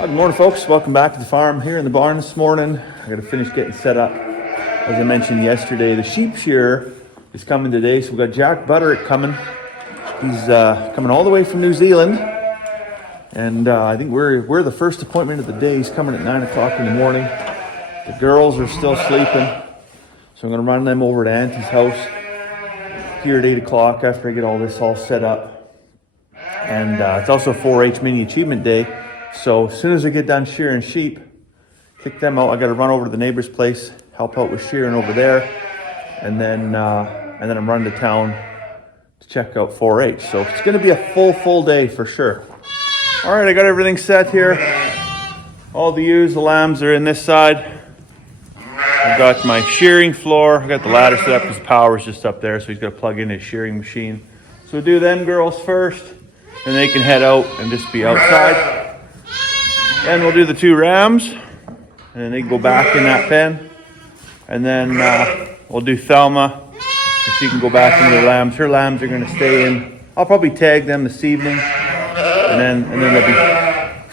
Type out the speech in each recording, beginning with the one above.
Good morning, folks. Welcome back to the farm here in the barn this morning. I got to finish getting set up. As I mentioned yesterday, the sheep shearer is coming today, so we've got Jack Butterick coming. He's coming all the way from New Zealand, and I think we're the first appointment of the day. He's coming at 9 o'clock in the morning. The girls are still sleeping, so I'm going to run them over to Auntie's house here at 8 o'clock after I get all this all set up. And it's also 4-H Mini Achievement Day. So as soon as I get done shearing sheep, kick them out. I got to run over to the neighbor's place, help out with shearing over there, and then I'm running to town to check out 4-H. So it's going to be a full day for sure. All right, I got everything set here. All the ewes, the lambs are in this side. I've got my shearing floor. I got the ladder set up because the power's just up there, so he's got to plug in his shearing machine. So we'll do them girls first, and they can head out and just be outside. Then we'll do the two rams, and then they can go back in that pen. And then we'll do Thelma, and she can go back into the lambs. Her lambs are going to stay in. I'll probably tag them this evening, and then they'll be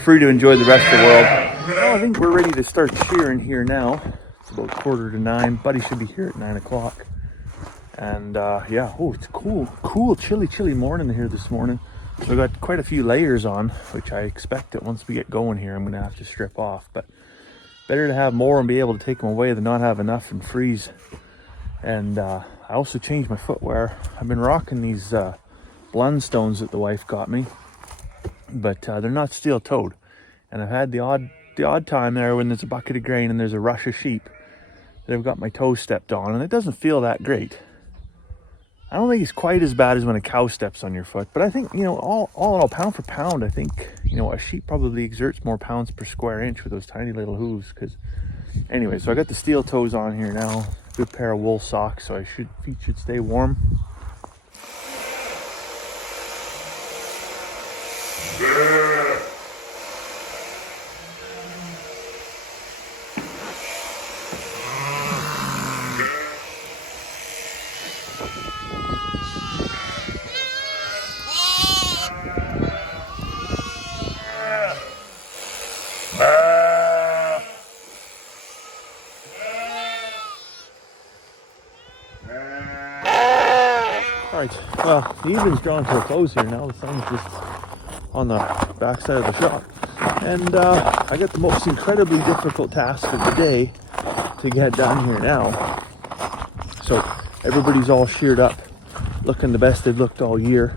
free to enjoy the rest of the world. Well, I think we're ready to start shearing here now. It's about 8:45. Buddy should be here at 9 o'clock. And yeah, it's cool, chilly morning here this morning. So I've got quite a few layers on, which I expect that once we get going here, I'm going to have to strip off. But better to have more and be able to take them away than not have enough and freeze. And I also changed my footwear. I've been rocking these Blundstones that the wife got me, but they're not steel-toed. And I've had the odd time there when there's a bucket of grain and there's a rush of sheep that I've got my toes stepped on, and it doesn't feel that great. I don't think it's quite as bad as when a cow steps on your foot, but I think, all in all, pound for pound, I think, a sheep probably exerts more pounds per square inch with those tiny little hooves. Because anyway, so I got the steel toes on here now, good pair of wool socks, so feet should stay warm. Alright, well, the evening's drawn to a close here now. The sun's just on the backside of the shop. And I got the most incredibly difficult task of the day to get done here now. So everybody's all sheared up, looking the best they've looked all year.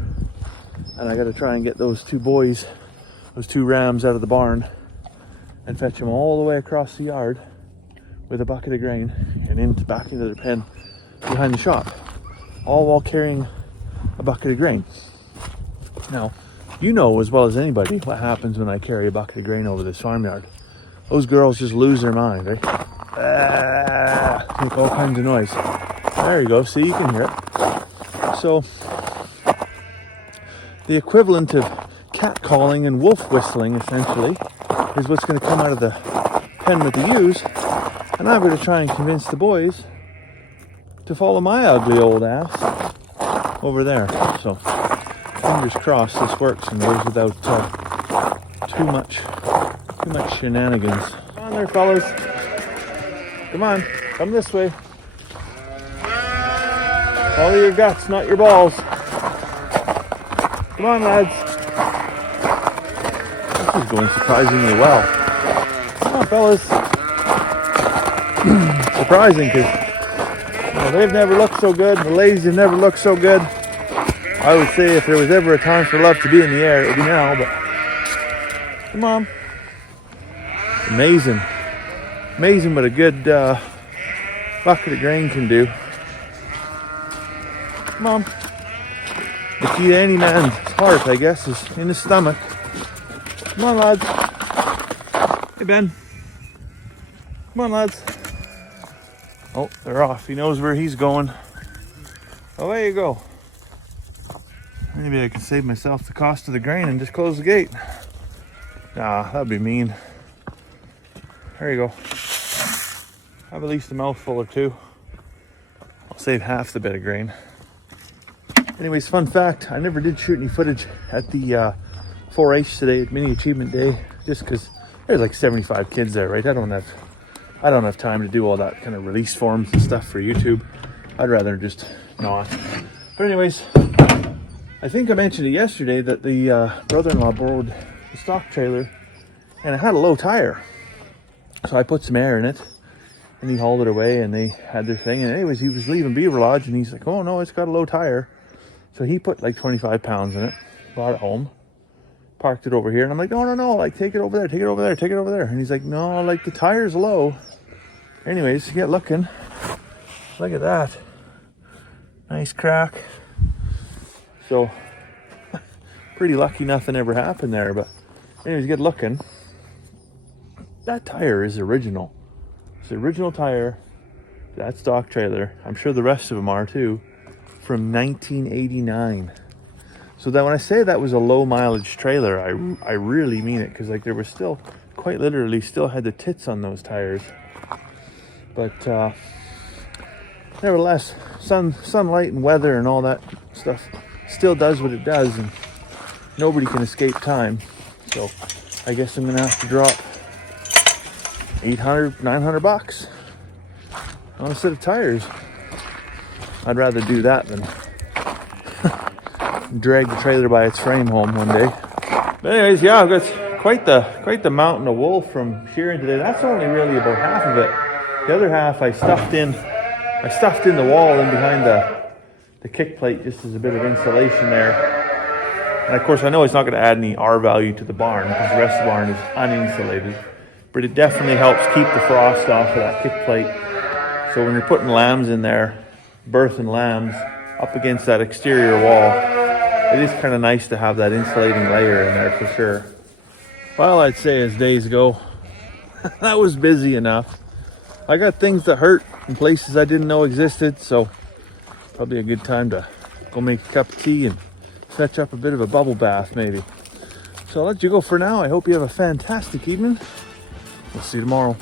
And I got to try and get those two boys, those two rams out of the barn and fetch them all the way across the yard with a bucket of grain and back into their pen behind the shop. All while carrying a bucket of grain. Now, you know as well as anybody what happens when I carry a bucket of grain over this farmyard. Those girls just lose their mind, right? Make all kinds of noise. There you go, see, you can hear it. So, the equivalent of cat calling and wolf whistling, essentially, is what's going to come out of the pen with the ewes. And I'm going to try and convince the boys to follow my ugly old ass over there. So fingers crossed this works and goes without too much shenanigans. Come on there, fellas. Come on, come this way. Follow your guts, not your balls. Come on, lads. This is going surprisingly well. Come on, fellas. Surprising, because they've never looked so good. The ladies have never looked so good. I would say if there was ever a time for love to be in the air, it would be now, but come on. Amazing what a good bucket of grain can do. Come on. The key to any man's heart, I guess, is in his stomach. Come on, lads. Hey, Ben. Come on, lads. Oh, they're off. He knows where he's going. Oh, there you go. Maybe I can save myself the cost of the grain and just close the gate. Nah, that'd be mean. There you go. Have at least a mouthful or two. I'll save half the bit of grain. Anyways, fun fact, I never did shoot any footage at the 4-H today at Mini Achievement Day, just because there's like 75 kids there, right? I don't have time to do all that kind of release forms and stuff for YouTube. I'd rather just not. But anyways, I think I mentioned it yesterday that the brother-in-law borrowed the stock trailer and it had a low tire. So I put some air in it and he hauled it away and they had their thing. And anyways, he was leaving Beaver Lodge and he's like, oh no, it's got a low tire. So he put like 25 pounds in it, brought it home, parked it over here. And I'm like, no, like take it over there, take it over there, take it over there. And he's like, no, like the tire's low. Anyways, get looking. Look at that. Nice crack. So, pretty lucky nothing ever happened there. But anyways, get looking. That tire is original. It's the original tire. That stock trailer. I'm sure the rest of them are too. From 1989. So that when I say that was a low mileage trailer, I really mean it. Because like there was still, quite literally, still had the tits on those tires. But nevertheless, sunlight and weather and all that stuff still does what it does. And nobody can escape time. So I guess I'm going to have to drop $800, $900 on a set of tires. I'd rather do that than drag the trailer by its frame home one day. But anyways, yeah, I've got quite the mountain of wool from shearing today. That's only really about half of it. The other half I stuffed in the wall in behind the kick plate just as a bit of insulation there. And of course I know it's not going to add any R value to the barn because the rest of the barn is uninsulated. But it definitely helps keep the frost off of that kick plate. So when you're putting lambs in there, birthing lambs up against that exterior wall, it is kind of nice to have that insulating layer in there for sure. Well, I'd say as days go, that was busy enough. I got things that hurt in places I didn't know existed, so probably a good time to go make a cup of tea and fetch up a bit of a bubble bath maybe. So I'll let you go for now. I hope you have a fantastic evening. We'll see you tomorrow.